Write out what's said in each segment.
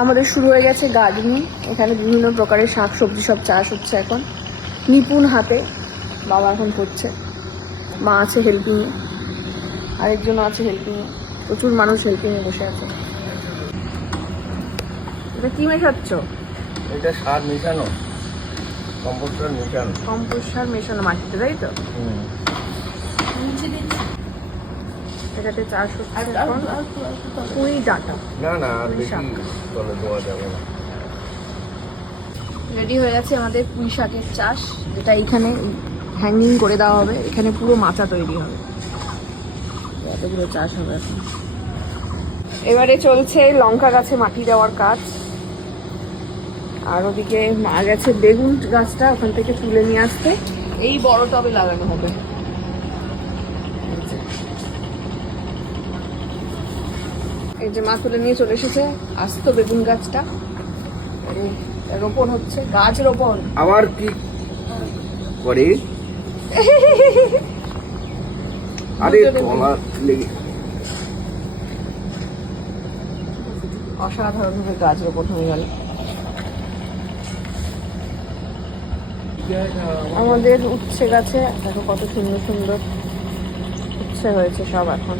আমাদের শুরু হয়ে গেছে গার্ডেনিং। এখানে বিভিন্ন প্রকারের শাক সবজি সব চাষ হচ্ছে এখন নিপুণ হাতে। বাবা এখন করছে, মা আছে হেল্পিংয়ে, আরেকজন আছে হেল্পিংয়ে, প্রচুর মানুষ হেল্পিংয়ে বসে আছে। এটা কি মেশাচ্ছ? এটা সার মেশানো, কম্পোস্ট সার মেশানো। কম্পোস্ট সার মেশানো মাটিতে, তাই তো? এটাতে চাষ হচ্ছে এখন পুঁই ডাঁটা। না না, আর বেশি তলে দেওয়া যাবে না। রেডি হয়ে গেছে আমাদের পুঁই শাকের চাষ, যেটা এখানে হ্যাঙ্গিং করে দেওয়া হবে। এখানে পুরো মাচা তৈরি হবে, এতগুলো চাষ হবে এখন। এবারে চলছে লঙ্কা গাছে মাটি দেওয়ার কাজ। আর ওদিকে মা গেছে বেগুন গাছটা ওখান থেকে তুলে নিয়ে আসতে, এই বড় টবে লাগানো হবে। এই যে মা তুলে নিয়ে চলে এসেছে আস্ত বেগুন গাছটা, রোপণ হচ্ছে, গাছ রোপণ। আবার কি করে? আরে তলা লেগে অসাধারণভাবে গাছ রোপণ হয়ে গেল। আমাদের উচ্ছে গাছে দেখো কত সুন্দর সুন্দর উচ্ছে হয়েছে সব। এখন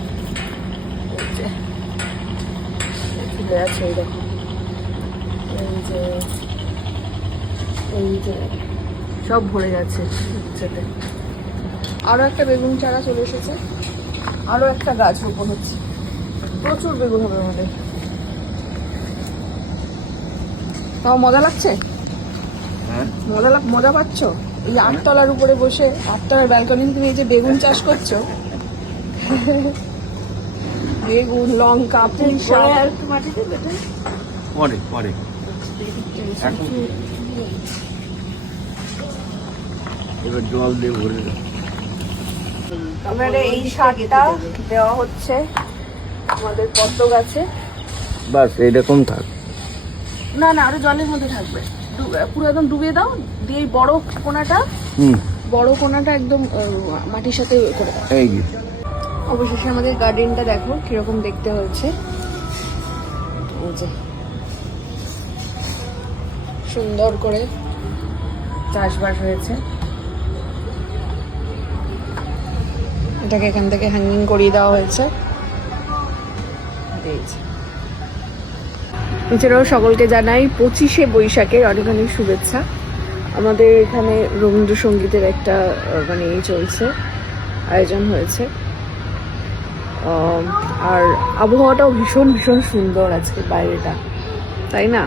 ফুলে আছে, এই দেখো, এই যে সব ভরে গেছে উচ্ছেতে। আরো একটা বেগুন চারা চলে এসেছে, আরো একটা গাছ রোপণ হচ্ছে। প্রচুর বেগুন হবে আমাদের। তাও মজা লাগছে? হ্যাঁ, মজা পাচ্ছ? এই 8 তলার উপরে বসে, 8 তলার ব্যালকনিতে তুমি এই যে বেগুন চাষ করছো, বেগুন, লঙ্কা, পুঁই শাক। পরে পরে এখন এবার জল দিয়ে ভরে দাও। এবারে এই শাকটা দেওয়া হচ্ছে আমাদের পদ্ম গাছে। বাস এইরকম থাক। না না, আরো জলের মধ্যে থাকবে, পুরো একদম ডুবিয়ে দাও দিয়ে এই বড় কোনাটা একদম মাটির সাথে করে দাও। এই যে অবশেষে আমাদের গার্ডেনটা দেখো কিরকম দেখতে হয়েছে। এই যে সুন্দর করে চাষবাস হয়েছে। এটাকে এখান থেকে হ্যাঙ্গিং করিয়ে দেওয়া হয়েছে। এছাড়াও সকলকে জানাই 25শে বৈশাখের অনেক অনেক শুভেচ্ছা। আমাদের এখানে রবীন্দ্রসঙ্গীতের একটা চলছে, আয়োজন হয়েছে। আর আবহাওয়াটাও ভীষণ ভীষণ সুন্দর আজকে বাইরেটা, তাই না?